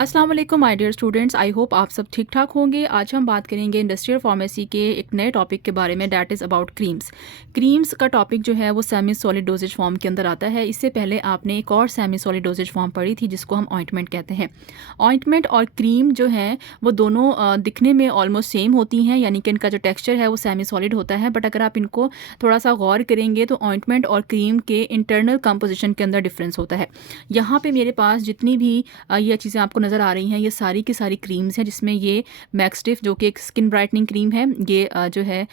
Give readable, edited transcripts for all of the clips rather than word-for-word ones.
अस्सलाम वालेकुम my dear students, I hope आप सब ठीक ठाक होंगे। आज हम बात करेंगे इंडस्ट्रियल फार्मेसी के एक नए टॉपिक के बारे में, that is about creams. Creams का टॉपिक जो है वो सेमी सॉलिड डोजेज फॉर्म के अंदर आता है। इससे पहले आपने एक और सेमी सॉलिड डोजेज फॉर्म पढ़ी थी जिसको हम ऑइंटमेंट कहते हैं। ऑइंटमेंट और क्रीम जो हैं वो दोनों दिखने में ऑलमोस्ट सेम होती हैं, यानी कि इनका जो टेक्स्चर है वो सेमी सॉलिड होता है। बट अगर आप इनको थोड़ा सा गौर करेंगे तो ऑइंटमेंट और क्रीम के इंटरनल कंपोजिशन के अंदर डिफरेंस होता है। यहाँ पे मेरे पास जितनी भी ये चीज़ें आपको नज़र आ रही हैं, ये सारी की सारी क्रीम्स हैं, जिसमें ये मैक्सटिफ जो कि एक स्किन ब्राइटनिंग क्रीम है, ये जो है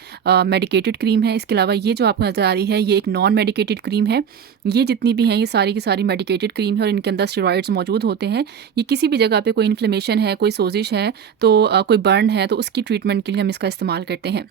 मेडिकेटेड क्रीम है। इसके अलावा ये जो आपको नज़र आ रही है ये एक नॉन मेडिकेटेड क्रीम है। ये जितनी भी हैं ये सारी की सारी मेडिकेटेड क्रीम है और इनके अंदर स्टेरॉइड्स मौजूद होते हैं। ये किसी भी जगह पे कोई इन्फ्लेमेशन है, कोई सोजिश है, तो कोई बर्न है, तो उसकी ट्रीटमेंट के लिए हम इसका इस्तेमाल करते हैं।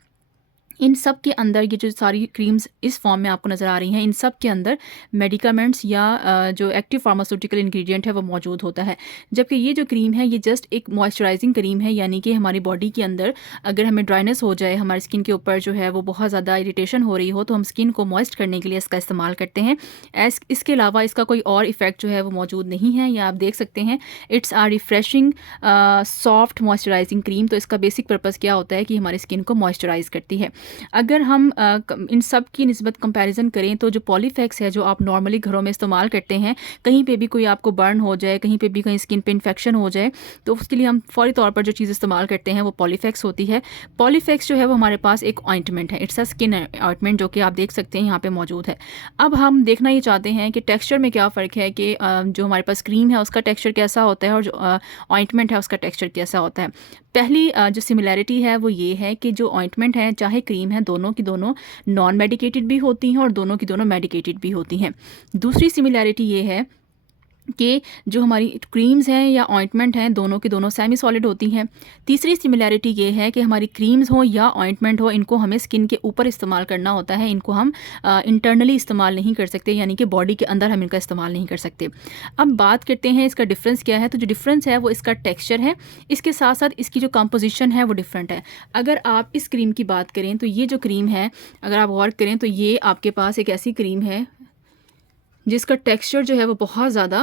इन सब के अंदर ये जो सारी क्रीम्स इस फॉर्म में आपको नज़र आ रही हैं, इन सब के अंदर मेडिकामेंट्स या जो एक्टिव फार्मास्यूटिकल इंग्रेडिएंट है वो मौजूद होता है। जबकि ये जो क्रीम है ये जस्ट एक मॉइस्चराइजिंग क्रीम है, यानी कि हमारी बॉडी के अंदर अगर हमें ड्राइनेस हो जाए, हमारी स्किन के ऊपर जो है वो बहुत ज़्यादा इरिटेशन हो रही हो, तो हम स्किन को मॉइस्ट करने के लिए इसका इस्तेमाल करते हैं। इसके अलावा इसका कोई और इफ़ेक्ट जो है वो मौजूद नहीं है। या आप देख सकते हैं it's are refreshing soft moisturising cream. तो इसका बेसिक पर्पज़ क्या होता है कि हमारी स्किन को मॉइस्चराइज़ करती है। अगर हम इन सब की निस्बत कंपैरिजन करें तो जो पॉलीफैक्स है जो आप नॉर्मली घरों में इस्तेमाल करते हैं, कहीं पे भी कोई आपको बर्न हो जाए, कहीं पे भी कहीं स्किन पे इन्फेक्शन हो जाए, तो उसके लिए हम फौरी तौर पर जो चीज़ इस्तेमाल करते हैं वो पॉलीफैक्स होती है। पॉलीफैक्स जो है वो हमारे पास एक ऑइंटमेंट है, इट्स अ स्किन ऑइंटमेंट, जो कि आप देख सकते हैं यहाँ पे मौजूद है। अब हम देखना ये चाहते हैं कि टेक्सचर में क्या फ़र्क है, कि जो हमारे पास क्रीम है उसका टेक्सचर कैसा होता है और जो ऑइंटमेंट है उसका टेक्सचर कैसा होता है। पहली जो सिमिलैरिटी है वो ये है कि जो ऑइंटमेंट है चाहे क्रीम है, दोनों की दोनों नॉन मेडिकेटेड भी होती हैं और दोनों की दोनों मेडिकेटेड भी होती हैं। दूसरी सिमिलैरिटी ये है कि जो हमारी क्रीम्स हैं या ऑइंटमेंट हैं दोनों की दोनों सेमी सॉलिड होती हैं। तीसरी सिमिलैरिटी ये है कि हमारी क्रीम्स हो या ऑइंटमेंट हो, इनको हमें स्किन के ऊपर इस्तेमाल करना होता है, इनको हम इंटरनली इस्तेमाल नहीं कर सकते, यानी कि बॉडी के अंदर हम इनका इस्तेमाल नहीं कर सकते। अब बात करते हैं इसका डिफरेंस क्या है। तो जो डिफरेंस है वो इसका टेक्स्चर है, इसके साथ साथ इसकी जो कंपोजिशन है वो डिफरेंट है। अगर आप इस क्रीम की बात करें तो ये जो क्रीम है, अगर आप गौर करें तो ये आपके पास एक ऐसी क्रीम है जिसका टेक्सचर जो है वो बहुत ज़्यादा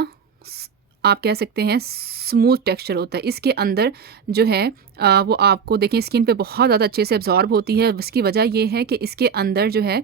आप कह सकते हैं स्मूथ टेक्सचर होता है। इसके अंदर जो है वो आपको देखें स्किन पे बहुत ज़्यादा अच्छे से एब्जॉर्ब होती है। इसकी वजह ये है कि इसके अंदर जो है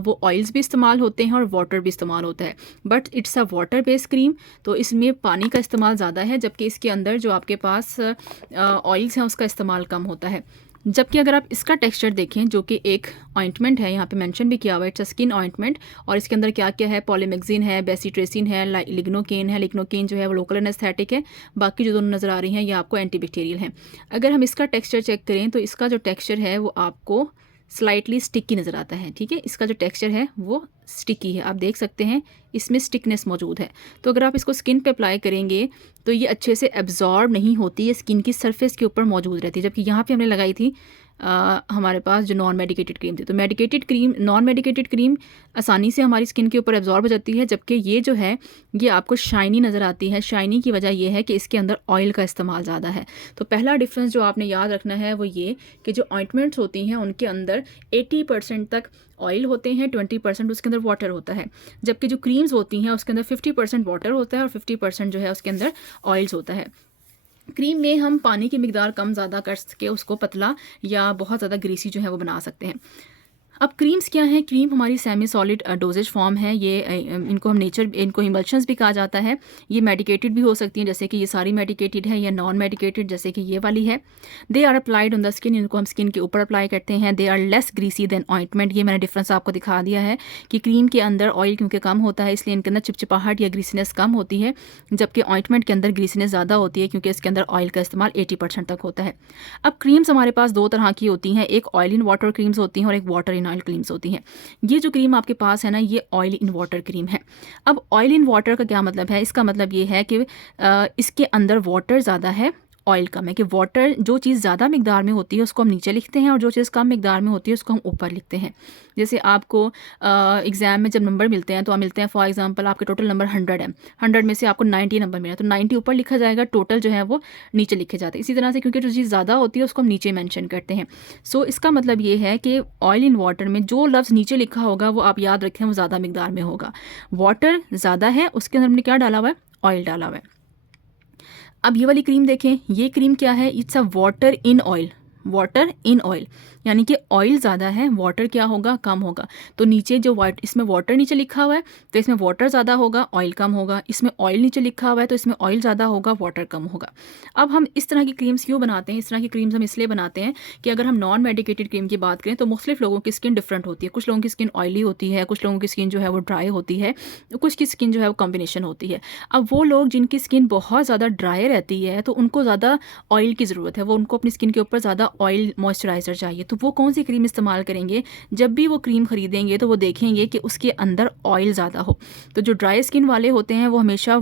वो ऑयल्स भी इस्तेमाल होते हैं और वाटर भी इस्तेमाल होता है। But it's a water based cream, तो इसमें पानी का इस्तेमाल ज़्यादा है, जबकि इसके अंदर जो आपके पास ऑयल्स हैं उसका इस्तेमाल कम होता है। जबकि अगर आप इसका टेक्सचर देखें जो कि एक ऑइंटमेंट है, यहाँ पे मेंशन भी किया हुआ है इट्स अ स्किन ऑइंटमेंट, और इसके अंदर क्या क्या है, पॉलीमेक्सिन है, बेसिट्रेसिन है, लिग्नोकेन है। लिग्नोकेन जो है वो लोकल एनेस्थेटिक है, बाकी जो दोनों नज़र आ रही हैं ये आपको एंटीबैक्टीरियल हैं। अगर हम इसका टेक्सचर चेक करें तो इसका जो टेक्सचर है वो आपको स्लाइटली स्टिकी नज़र आता है। ठीक है, इसका जो टेक्सचर है वो स्टिकी है, आप देख सकते हैं इसमें स्टिकनेस मौजूद है। तो अगर आप इसको स्किन पे अप्लाई करेंगे तो ये अच्छे से एब्जॉर्ब नहीं होती, ये स्किन की सरफेस के ऊपर मौजूद रहती है। जबकि यहाँ पे हमने लगाई थी हमारे पास जो नॉन मेडिकेटेड क्रीम थी, तो medicated cream, non medicated cream आसानी से हमारी स्किन के ऊपर एब्जॉर्ब हो जाती है, जबकि ये जो है ये आपको शाइनी नज़र आती है। शाइनी की वजह यह है कि इसके अंदर ऑयल का इस्तेमाल ज़्यादा है। तो पहला डिफरेंस जो आपने याद रखना है वो ये कि जो ऑइंटमेंट्स होती हैं उनके अंदर 80% तक ऑयल होते हैं, 20% उसके अंदर वाटर होता है। जबकि जो क्रीम्स होती हैं उसके अंदर 50% वाटर होता है और 50% जो है उसके अंदर ऑयल्स होता है। क्रीम में हम पानी की मिकदार कम ज़्यादा कर के उसको पतला या बहुत ज़्यादा ग्रीसी जो है वो बना सकते हैं। अब क्रीम्स क्या हैं? क्रीम हमारी सेमी सॉलिड डोजेज फॉर्म है। ये इनको हम इनको इमल्शंस भी कहा जाता है। ये मेडिकेटेड भी हो सकती हैं, जैसे कि ये सारी मेडिकेटेड है, या नॉन मेडिकेटेड जैसे कि ये वाली है। They are applied on the skin, इनको हम स्किन के ऊपर अप्लाई करते हैं। They are less greasy than ointment. ये मैंने डिफरेंस आपको दिखा दिया है कि क्रीम के अंदर ऑयल क्योंकि कम होता है इसलिए इनके अंदर चिपचिपाहट या ग्रीसीनेस कम होती है, जबकि ऑइंटमेंट के अंदर ग्रीसीनेस ज़्यादा होती है क्योंकि इसके अंदर ऑयल का इस्तेमाल 80% तक होता है। अब क्रीम्स हमारे पास दो तरह की होती हैं, एक ऑयल इन वाटर क्रीम्स होती हैं और एक वाटर इन ऑयल क्रीम्स होती हैं। ये जो क्रीम आपके पास है ना, ये ऑयल इन वाटर क्रीम है। अब ऑयल इन वाटर का क्या मतलब है? इसका मतलब ये है कि इसके अंदर वाटर ज़्यादा है, ऑयल कम है। कि वाटर जो चीज़ ज़्यादा मिकदार में होती है उसको हम नीचे लिखते हैं और जो चीज़ कम मिकदार में होती है उसको हम ऊपर लिखते हैं। जैसे आपको एग्ज़ाम में जब नंबर मिलते हैं तो आप मिलते हैं, फॉर एग्जांपल आपके टोटल नंबर 100 है, 100 में से आपको 90 नंबर मिला तो 90 ऊपर लिखा जाएगा, टोटल जो है वो नीचे लिखे जाते हैं। इसी तरह से क्योंकि जो चीज़ ज़्यादा होती है उसको हम नीचे मेंशन करते हैं। सो इसका मतलब ये है कि ऑयल इन वाटर में जो लफ्ज़ नीचे लिखा होगा वो आप याद रखें वो ज़्यादा मिकदार में होगा। वाटर ज़्यादा है, उसके अंदर हमने क्या डाला हुआ है? ऑयल डाला हुआ है। अब ये वाली क्रीम देखें, ये क्रीम क्या है, it's a water in oil, water in oil, यानी कि ऑयल ज़्यादा है, वाटर क्या होगा, कम होगा। तो नीचे जो वाट इसमें वाटर नीचे लिखा हुआ है तो इसमें वाटर ज़्यादा होगा, ऑयल कम होगा। इसमें ऑयल नीचे लिखा हुआ है तो इसमें ऑयल ज़्यादा होगा, वाटर कम होगा। अब हम इस तरह की क्रीम्स क्यों बनाते हैं, इस तरह की क्रीम्स हम इसलिए बनाते हैं कि अगर हम नॉन मेडिकेटेड क्रीम की बात करें तो मुख्तलिफ लोगों की स्किन डिफरेंट होती है। कुछ लोगों की स्किन ऑयली होती है, कुछ लोगों की स्किन जो है वो ड्राई होती है, कुछ की स्किन जो है वो कॉम्बिनेशन होती है। अब वो लोग जिनकी स्किन बहुत ज़्यादा ड्राई रहती है तो उनको ज़्यादा ऑयल की ज़रूरत है, वो उनको अपनी स्किन के ऊपर ज़्यादा ऑयल मॉइस्चराइज़र चाहिए। तो वो कौन सी क्रीम इस्तेमाल करेंगे, जब भी वो क्रीम खरीदेंगे तो वो देखेंगे कि उसके अंदर ऑयल ज़्यादा हो। तो जो ड्राई स्किन वाले होते हैं वो हमेशा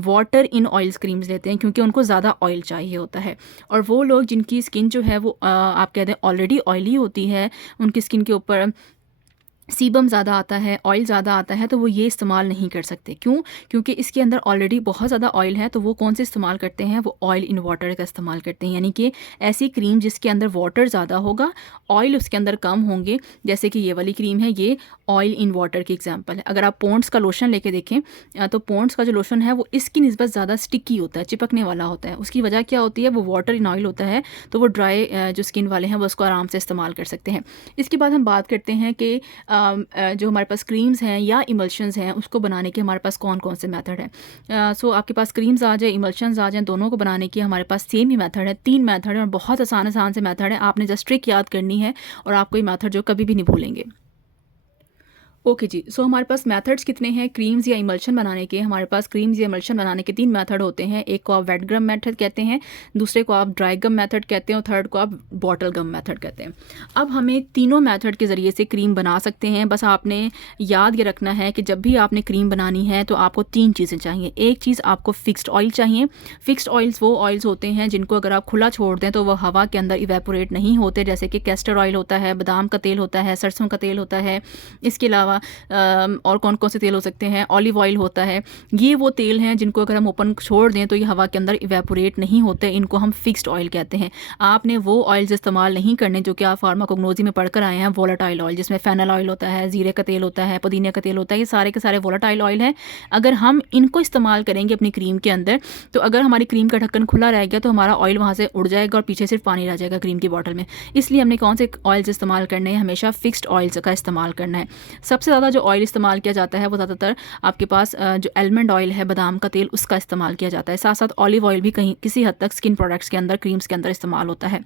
वाटर इन ऑयल्स क्रीम्स लेते हैं क्योंकि उनको ज़्यादा ऑयल चाहिए होता है। और वो लोग जिनकी स्किन जो है वो आप कहते हैं ऑलरेडी ऑयली होती है, उनकी स्किन के ऊपर सीबम ज़्यादा आता है, ऑयल ज़्यादा आता है, तो वो ये इस्तेमाल नहीं कर सकते। क्यों? क्योंकि इसके अंदर ऑलरेडी बहुत ज़्यादा ऑयल है। तो वो कौन से इस्तेमाल करते हैं, वो ऑयल इन वाटर का इस्तेमाल करते हैं, यानी कि ऐसी क्रीम जिसके अंदर वाटर ज़्यादा होगा, ऑयल उसके अंदर कम होंगे। जैसे कि ये वाली क्रीम है, ये ऑयल इन वाटर की एग्जांपल है। अगर आप पॉन्ड्स का लोशन लेके देखें तो पॉन्ड्स का जो लोशन है वो इसकी निस्बत ज़्यादा स्टिकी होता है, चिपकने वाला होता है। उसकी वजह क्या होती है, वो वाटर इन ऑयल होता है, तो वो ड्राई जो स्किन वाले हैं वो उसको आराम से इस्तेमाल कर सकते हैं। इसके बाद हम बात करते हैं कि जो हमारे पास क्रीम्स हैं या इमल्शंस हैं उसको बनाने के हमारे पास कौन कौन से मेथड हैं। सो आपके पास क्रीम्स आ जाए, इमल्शंस आ जाए, दोनों को बनाने की हमारे पास सेम ही मेथड है। 3 मेथड है और बहुत आसान आसान से मेथड है। आपने जस्ट ट्रिक याद करनी है और आपको ये मेथड जो कभी भी नहीं भूलेंगे। ओके जी, सो हमारे पास मेथड्स कितने हैं क्रीम्स या इमल्शन बनाने के। हमारे पास क्रीम्स या इमल्शन बनाने के 3 मेथड होते हैं। एक को आप वेट गम मेथड कहते हैं, दूसरे को आप ड्राई गम मेथड कहते हैं और थर्ड को आप बॉटल गम मेथड कहते हैं। अब हमें तीनों मेथड के ज़रिए से क्रीम बना सकते हैं। बस आपने याद ये रखना है कि जब भी आपने क्रीम बनानी है तो आपको 3 चीज़ें चाहिए। एक चीज़ आपको फिक्स्ड ऑयल चाहिए। फिक्स्ड ऑयल्स वो ऑयल्स होते हैं जिनको अगर आप खुला छोड़ दें तो वह हवा के अंदर इवेपोरेट नहीं होते, जैसे कि कैस्टर ऑयल होता है, बादाम का तेल होता है, सरसों का तेल होता है। इसके अलावा और कौन कौन से तेल हो सकते हैं, ऑलिव ऑयल होता है। ये वो तेल हैं जिनको अगर हम ओपन छोड़ दें तो ये हवा के अंदर इवेपोरेट नहीं होते, इनको हम फिक्स्ड ऑयल कहते हैं। आपने वो ऑयल्स इस्तेमाल नहीं करने जो कि आप फार्माकोग्नोसी में पढ़कर आए हैं, वोलेटाइल ऑयल, जिसमें फेनल ऑयल होता है, जीरे का तेल होता है, पुदीने का तेल होता है, ये सारे के सारे वोलेटाइल ऑयल हैं। अगर हम इनको इस्तेमाल करेंगे अपनी क्रीम के अंदर तो अगर हमारी क्रीम का ढक्कन खुला रह गया तो हमारा ऑयल वहाँ से उड़ जाएगा और पीछे सिर्फ पानी रह जाएगा क्रीम की बॉटल में। इसलिए हमने कौन से ऑयल्स इस्तेमाल करने हैं, हमेशा फिक्स्ड ऑयल्स का इस्तेमाल करना है। सबसे ज़्यादा जो ऑयल इस्तेमाल किया जाता है वो ज़्यादातर आपके पास जो आलमंड ऑयल है, बादाम का तेल, उसका इस्तेमाल किया जाता है। साथ साथ ऑलिव ऑयल भी कहीं किसी हद तक स्किन प्रोडक्ट्स के अंदर, क्रीम्स के अंदर इस्तेमाल होता है।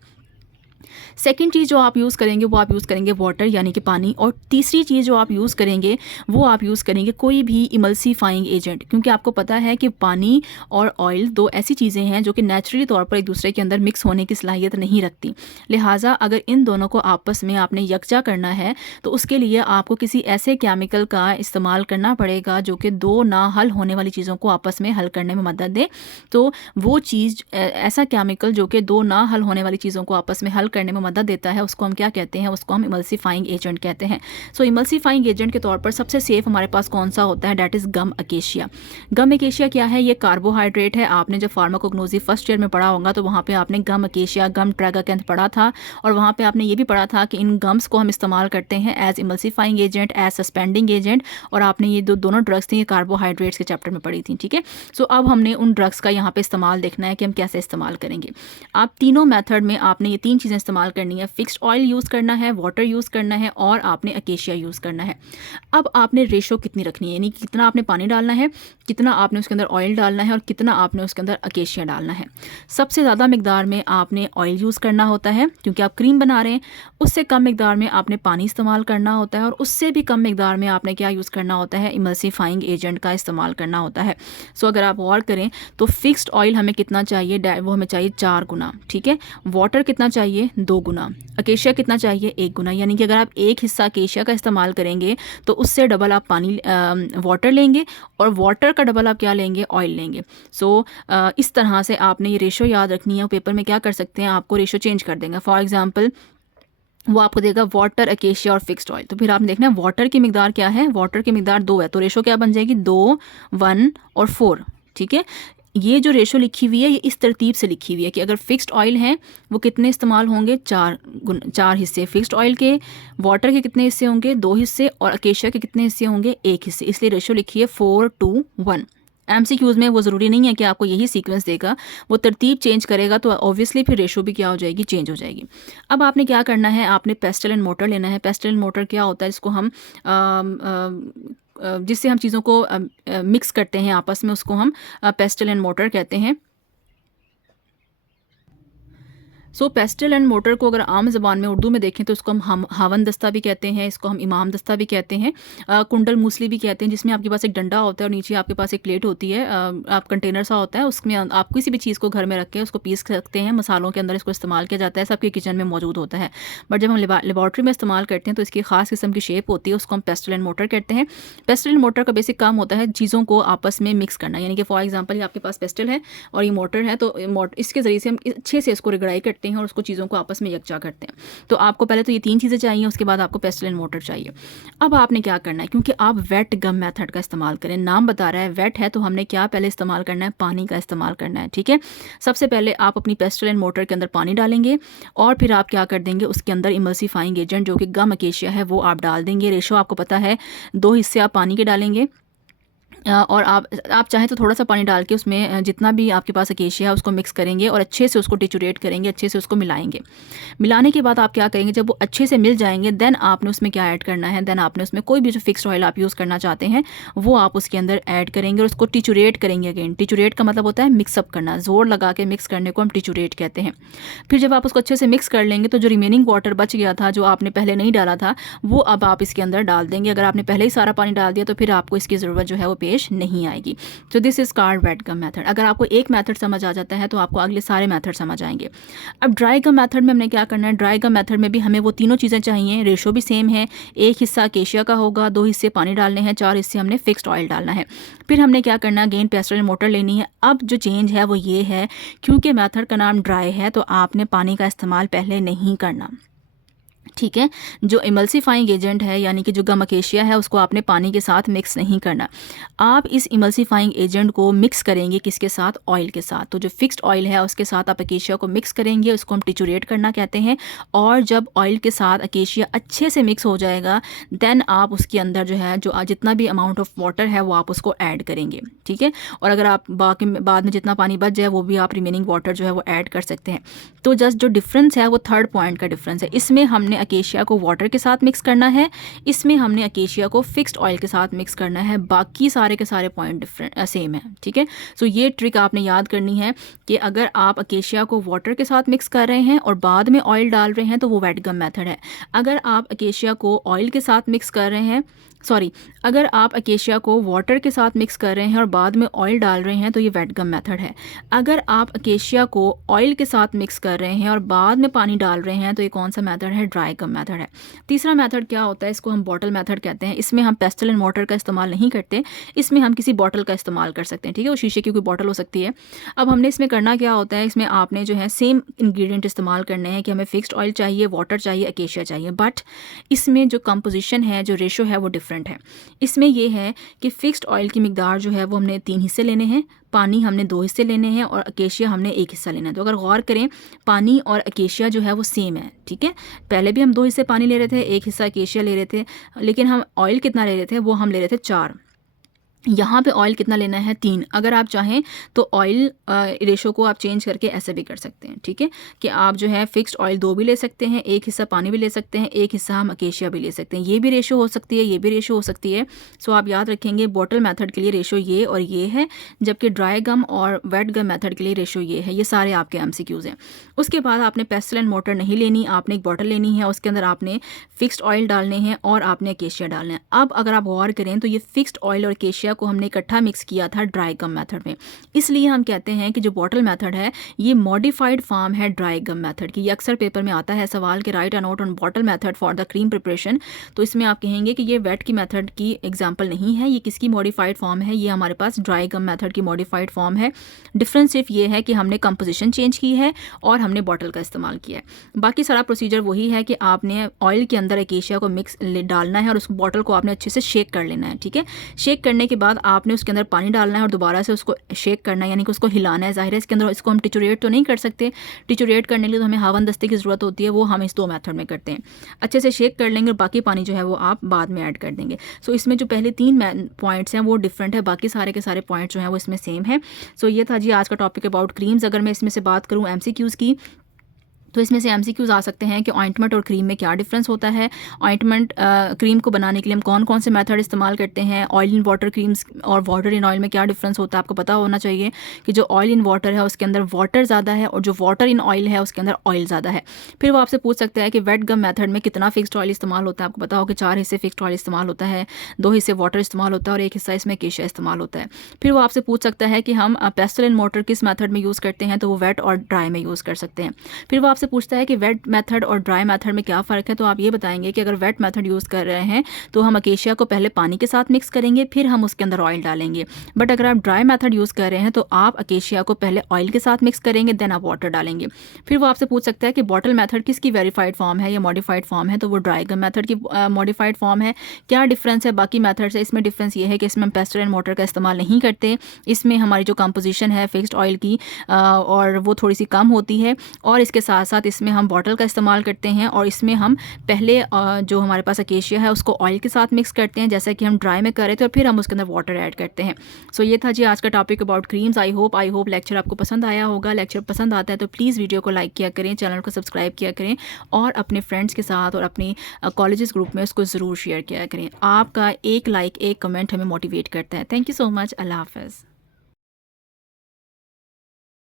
सेकंड चीज़ जो आप यूज़ करेंगे वो आप यूज़ करेंगे वाटर यानी कि पानी। और तीसरी चीज़ जो आप यूज़ करेंगे वो आप यूज़ करेंगे कोई भी इमल्सीफाइंग एजेंट, क्योंकि आपको पता है कि पानी और ऑयल 2 ऐसी चीज़ें हैं जो कि नेचुरली तौर पर एक दूसरे के अंदर मिक्स होने की सलाहियत नहीं रखती। लिहाजा अगर इन दोनों को आपस में आपने यकजा करना है तो उसके लिए आपको किसी ऐसे केमिकल का इस्तेमाल करना पड़ेगा जो कि 2 ना हल होने वाली चीज़ों को आपस में हल करने में मदद दे। तो वो चीज़ ऐसा केमिकल जो कि 2 ना हल होने वाली चीज़ों को आपस में हल करने में मदद देता है उसको हम क्या कहते हैं, उसको हम इमल्सीफाइंग एजेंट कहते हैं। सो इमल्सीफाइंग एजेंट के तौर पर सबसे सेफ हमारे पास कौन सा होता है, that is gum acacia. Gum acacia क्या है, ये कार्बोहाइड्रेट है। आपने जब फार्माकोग्नोसी फर्स्ट ईयर में पढ़ा होगा तो वहाँ पे आपने गम अकेशिया, गम ट्रैगाकैंथ पढ़ा था और वहाँ पे आपने ये भी पढ़ा था कि इन गम्स को हम इस्तेमाल करते हैं as emulsifying agent, as suspending agent. और आपने ये दोनों ड्रग्स थी, ये कार्बोहाइड्रेट्स के चैप्टर में पढ़ी थी, ठीक है। सो अब हमने उन ड्रग्स का यहाँ पे इस्तेमाल देखना है कि हम कैसे इस्तेमाल करेंगे। आप तीनों मेथड में आपने ये 3 चीज़ें इस्तेमाल करनी है, फिक्स्ड ऑयल यूज़ करना है, वाटर यूज़ करना है और आपने अकेशिया यूज़ करना है। अब आपने रेशो कितनी रखनी है, यानी कितना आपने पानी डालना है, कितना आपने उसके अंदर ऑयल डालना है और कितना आपने उसके अंदर अकेशिया डालना है। सबसे ज़्यादा मिकदार में आपने ऑयल यूज़ करना होता है क्योंकि आप क्रीम बना रहे हैं। उससे कम मिकदार में आपने पानी इस्तेमाल करना होता है और उससे भी कम मिकदार में आपने क्या यूज़ करना होता है, इमल्सीफाइंग एजेंट का इस्तेमाल करना होता है। सो अगर आप गौर करें तो फिक्स्ड ऑयल हमें कितना चाहिए, वो हमें चाहिए 4 गुना, ठीक है। वाटर कितना चाहिए, 2 गुना। अकेशिया कितना चाहिए, 1 गुना। यानी कि अगर आप 1 हिस्सा अकेशिया का इस्तेमाल करेंगे तो उससे डबल आप पानी वाटर लेंगे और वाटर का डबल आप क्या लेंगे, ऑयल लेंगे। सो इस तरह से आपने ये रेशो याद रखनी है। पेपर में क्या कर सकते हैं, आपको रेशो चेंज कर देंगे। फॉर एग्जांपल वो आपको देगा वाटर, अकेशिया और फिक्स्ड ऑयल। तो फिर आपने देखना है वाटर की मिकदार क्या है, वाटर की मिकदार 2 है तो रेशो क्या बन जाएगी, 2, 1 और 4, ठीक है। ये जो रेशो लिखी हुई है ये इस तरतीब से लिखी हुई है कि अगर फिक्स्ड ऑयल हैं वो कितने इस्तेमाल होंगे, 4 हिस्से फिक्स्ड ऑयल के, वाटर के कितने हिस्से होंगे, 2 हिस्से और अकेशिया के कितने हिस्से होंगे, 1 हिस्से। इसलिए रेशो लिखी है 4 to 1, एमसीक्यूज़ में वो ज़रूरी नहीं है कि आपको यही सीक्वेंस देगा, वो तरतीब चेंज करेगा तो ऑब्वियसली फिर रेशो भी क्या हो जाएगी, चेंज हो जाएगी। अब आपने क्या करना है, आपने पेस्टल एंड मोटर लेना है। पेस्टल एंड मोटर क्या होता है, इसको हम जिससे हम चीज़ों को मिक्स करते हैं आपस में, उसको हम पेस्टल एंड मोटर कहते हैं। सो पेस्टल एंड मोटर को अगर आम ज़बान में उर्दू में देखें तो इसको हम हावन दस्ता भी कहते हैं, इसको हम इमाम दस्ता भी कहते हैं, कुंडल मूसली भी कहते हैं, जिसमें आपके पास एक डंडा होता है और नीचे आपके पास एक प्लेट होती है, आप कंटेनर सा होता है, उसमें आप किसी भी चीज़ को घर में रख के उसको पीस सकते हैं। मसालों के अंदर इसको इस्तेमाल किया जाता है, सबके किचन में मौजूद होता है। बट जब हम लेबॉर्ट्री में इस्तेमाल करते हैं तो इसकी ख़ास किस्म की शेप होती है, उसको हम पेस्टल एंड मोटर कहते हैं। पेस्टल एंड मोटर का बेसिक काम होता है चीज़ों को आपस में मिक्स करना, यानी कि फॉर एग्जाम्पल ये आपके पास पेस्टल है और ये मोटर है, तो इसके ज़रिए से हम अच्छे से इसको रिगड़ाई करते हैं और उसको चीज़ों को आपस में यकजा करते हैं। तो आपको पहले तो ये 3 चीज़ें चाहिए, उसके बाद आपको पेस्टल एंड मोटर चाहिए। अब आपने क्या करना है, क्योंकि आप वेट गम मेथड का इस्तेमाल करें, नाम बता रहा है वेट है, तो हमने क्या पहले इस्तेमाल करना है, पानी का इस्तेमाल करना है। ठीक है, सबसे पहले आप अपनी पेस्टल एंड मोटर के अंदर पानी डालेंगे और फिर आप क्या कर देंगे, उसके अंदर इमल्सिफाइंग एजेंट जो कि गम अकेशिया है वो आप डाल देंगे। रेशो आपको पता है, 2 हिस्से आप पानी के डालेंगे और आप चाहें तो थोड़ा सा पानी डाल के उसमें जितना भी आपके पास अकेशिया है उसको मिक्स करेंगे और अच्छे से उसको टिचुरेट करेंगे, अच्छे से उसको मिलाएंगे। मिलाने के बाद आप क्या करेंगे, जब वो अच्छे से मिल जाएंगे देन आपने उसमें क्या ऐड करना है, देन आपने उसमें कोई भी जो फिक्स्ड ऑयल आप यूज़ करना चाहते हैं वो आप उसके अंदर ऐड करेंगे और उसको टिचुरेट करेंगे। अगेन टिचुरेट का मतलब होता है मिक्सअप करना, जोर लगा के मिक्स करने को हम टिचुरेट कहते हैं। फिर जब आप उसको अच्छे से मिक्स कर लेंगे तो जो रिमेनिंग वाटर बच गया था, जो आपने पहले नहीं डाला था, वो अब आप इसके अंदर डाल देंगे। अगर आपने पहले ही सारा पानी डाल दिया तो फिर आपको इसकी ज़रूरत जो है वो पेश नहीं आएगी। तो this is called wet gum method. अगर आपको एक मेथड समझ आ जाता है तो आपको अगले सारे मेथड समझ आएंगे। अब ड्राई गम मेथड में हमने क्या करना है, ड्राई गम मेथड में भी हमें वो तीनों चीज़ें चाहिए, रेशो भी सेम है, एक हिस्सा अकेशिया का होगा, 2 हिस्से पानी डालने हैं, 4 हिस्से हमने फिक्स्ड ऑयल डालना है। फिर हमने क्या करना है, अगेन पेस्टल एंड मोटर लेनी है। अब जो चेंज है वो ये है, क्योंकि मेथड का नाम ड्राई है तो आपने पानी का इस्तेमाल पहले नहीं करना। ठीक है, जो इमल्सिफाइंग एजेंट है यानी कि जो गम अकेशिया है उसको आपने पानी के साथ मिक्स नहीं करना। आप इस इमल्सिफाइंग एजेंट को मिक्स करेंगे किसके साथ, ऑयल के साथ। तो जो फिक्स्ड ऑयल है उसके साथ आप अकेशिया को मिक्स करेंगे, उसको हम टिचुरेट करना कहते हैं। और जब ऑयल के साथ अकेशिया अच्छे से मिक्स हो जाएगा देन आप उसके अंदर जो है जो जितना भी अमाउंट ऑफ वाटर है वो आप उसको ऐड करेंगे। ठीक है, और अगर आप बाकी बाद में जितना पानी बच जाए वो भी आप रिमेनिंग वाटर जो है वो ऐड कर सकते हैं। तो जस्ट जो डिफरेंस है वो थर्ड पॉइंट का डिफरेंस है। इसमें हमने अकेशिया को वाटर के साथ मिक्स करना है, इसमें हमने अकेशिया को फिक्स्ड ऑयल के साथ मिक्स करना है। बाकी सारे के सारे पॉइंट डिफरेंट सेम है। ठीक है, सो ये ट्रिक आपने याद करनी है कि अगर आप अकेशिया को वाटर के साथ मिक्स कर रहे हैं और बाद में ऑयल डाल रहे हैं तो वो वेट गम मेथड है। अगर आप अकेशिया को ऑयल के साथ मिक्स कर रहे हैं, अगर आप अकेशिया को वाटर के साथ मिक्स कर रहे हैं और बाद में ऑयल डाल रहे हैं तो ये वेट गम मेथड है। अगर आप अकेशिया को ऑयल के साथ मिक्स कर रहे हैं और बाद में पानी डाल रहे हैं तो ये कौन सा मेथड है, ड्राई गम मेथड है। तीसरा मेथड क्या होता है, इसको हम बॉटल मेथड कहते हैं। इसमें हम पेस्टल एंड मोटर का इस्तेमाल नहीं करते, इसमें हम किसी बॉटल का इस्तेमाल कर सकते हैं। ठीक है, वो शीशे की कोई बॉटल हो सकती है। अब हमने इसमें करना क्या होता है, इसमें आपने जो है सेम इंग्रेडिएंट इस्तेमाल करने हैं कि हमें फिक्स्ड ऑयल चाहिए, वाटर चाहिए, अकेशिया चाहिए, बट इसमें जो कंपोजिशन है, जो रेशो है वो डिफरेंट है। इसमें यह है कि फिक्स्ड ऑयल की मिकदार जो है वो हमने 3 हिस्से लेने हैं, पानी हमने 2 हिस्से लेने हैं और अकेशिया हमने 1 हिस्सा लेना है। तो अगर गौर करें पानी और अकेशिया जो है वो सेम है। ठीक है, पहले भी हम 2 हिस्से पानी ले रहे थे, 1 हिस्सा अकेशिया ले रहे थे, लेकिन हम ऑयल कितना ले रहे थे, वो हम ले रहे थे 4। यहाँ पे ऑयल कितना लेना है, 3। अगर आप चाहें तो ऑयल रेशो को आप चेंज करके ऐसे भी कर सकते हैं। ठीक है, कि आप जो है फिक्स्ड ऑयल 2 भी ले सकते हैं, 1 हिस्सा पानी भी ले सकते हैं, 1 हिस्सा हम अकेशिया भी ले सकते हैं। ये भी रेशो हो सकती है, ये भी रेशो हो सकती है। सो आप याद रखेंगे बॉटल मेथड के लिए रेशो ये और ये है, जबकि ड्राई गम और वेट गम मेथड के लिए रेशो ये है। ये सारे आपके MCQs हैं। उसके बाद आपने पेस्टल एंड मोटर नहीं लेनी, आपने एक बॉटल लेनी है, उसके अंदर आपने फिक्स्ड ऑयल डालने हैं और आपने अकेशिया डालना है। अब अगर आप गौर करें तो ये फिक्स्ड ऑयल और अकेशिया को हमने इकट्ठा मिक्स किया था ड्राई गम मेथड में, इसलिए हम कहते हैं कि जो बॉटल मेथड है ये मॉडिफाइड फॉर्म है ड्राई गम मेथड की। ये अक्सर पेपर में आता है सवाल कि right a note on bottle method for the cream preparation. तो इसमें आप कहेंगे कि ये वेट की मेथड की एग्जाम्पल नहीं है, ये किसकी मॉडिफाइड फॉर्म है, ये हमारे पास ड्राई गम मेथड की मॉडिफाइड फॉर्म है। डिफरेंस सिर्फ ये है कि हमने कंपोजिशन चेंज की है और हमने बॉटल का इस्तेमाल किया है। बाकी सारा प्रोसीजर वही है कि आपने ऑयल के अंदर अकेशिया को मिक्स डालना है और उस बॉटल को आपने अच्छे से शेक कर लेना है। ठीक है, शेक करने के बाद आपने उसके अंदर पानी डालना है और दोबारा से उसको शेक करना है, यानी कि उसको हिलाना है। ज़ाहिर है इसके अंदर इसको हम टिचुरेट तो नहीं कर सकते, टिचुरेट करने के लिए तो हमें हावन दस्ते की ज़रूरत होती है, वो हम इस 2 मेथड में करते हैं। अच्छे से शेक कर लेंगे और बाकी पानी जो है वो आप बाद में ऐड कर देंगे। सो इसमें जो पहले 3 पॉइंट्स हैं वो डिफरेंट है, बाकी सारे के सारे पॉइंट्स जो हैं वो इसमें सेम है। सो ये था जी आज का टॉपिक अबाउट क्रीम्स। अगर मैं इसमें से बात करूँ एमसीक्यूज़ की, तो इसमें से एमसीक्यूज़ आ सकते हैं कि ऑइंटमेंट और क्रीम में क्या डिफरेंस होता है। ऑइंटमेंट क्रीम को बनाने के लिए हम कौन कौन से मेथड इस्तेमाल करते हैं। ऑयल इन वाटर क्रीम्स और वाटर इन ऑयल में क्या डिफरेंस होता है, आपको पता होना चाहिए कि जो ऑयल इन वाटर है उसके अंदर वाटर ज़्यादा है और जो वाटर इन ऑयल है उसके अंदर ऑयल ज़्यादा है। फिर वो आपसे पूछ सकता है कि वेट गम मेथड में कितना फिक्स्ड ऑयल इस्तेमाल होता है। आपको पता हो कि 4 हिस्से फिक्स्ड ऑयल इस्तेमाल होता है, 2 हिस्से वाटर इस्तेमाल होता है और 1 हिस्सा इसमें केशिया इस्तेमाल होता है। फिर वो आपसे पूछ सकता है कि हम पेस्टल एंड मोटर किस मेथड में यूज़ करते हैं, तो वो वेट और ड्राई में यूज़ कर सकते हैं। फिर वो आपसे पूछता है कि वेट मेथड और ड्राई मेथड में क्या फ़र्क है, तो आप ये बताएंगे कि अगर वेट मेथड यूज़ कर रहे हैं तो हम अकेशिया को पहले पानी के साथ मिक्स करेंगे, फिर हम उसके अंदर ऑयल डालेंगे। बट अगर आप ड्राई मेथड यूज़ कर रहे हैं तो आप अकेशिया को पहले ऑयल के साथ मिक्स करेंगे, देन आप वाटर डालेंगे। फिर वो आपसे पूछ सकता है कि बॉटल मेथड किसकी वेरीफाइड फॉर्म है या मॉडिफाइड फॉर्म है, तो वो ड्राई गम मेथड की मॉडिफाइड फॉर्म है। क्या डिफरेंस है बाकी मेथड से? इसमें डिफरेंस ये है कि इसमें हम पेस्टल एंड मोटर का इस्तेमाल नहीं करते, इसमें हमारी जो कंपोजिशन है फिक्स्ड ऑयल की और वो थोड़ी सी कम होती है, और इसके साथ साथ इसमें हम बॉटल का इस्तेमाल करते हैं और इसमें हम पहले जो हमारे पास अकेशिया है उसको ऑयल के साथ मिक्स करते हैं जैसा कि हम ड्राई में कर रहे थे, और फिर हम उसके अंदर वाटर ऐड करते हैं। सो ये था जी आज का topic about creams. I hope lecture आपको पसंद आया होगा। लेक्चर पसंद आता है तो प्लीज़ वीडियो को लाइक किया करें, चैनल को सब्सक्राइब किया करें और अपने फ्रेंड्स के साथ और अपनी कॉलेजेस ग्रुप में उसको ज़रूर शेयर किया करें। आपका एक लाइक, एक कमेंट हमें मोटिवेट करता है। Thank you so much. अल्लाह हाफ़िज़।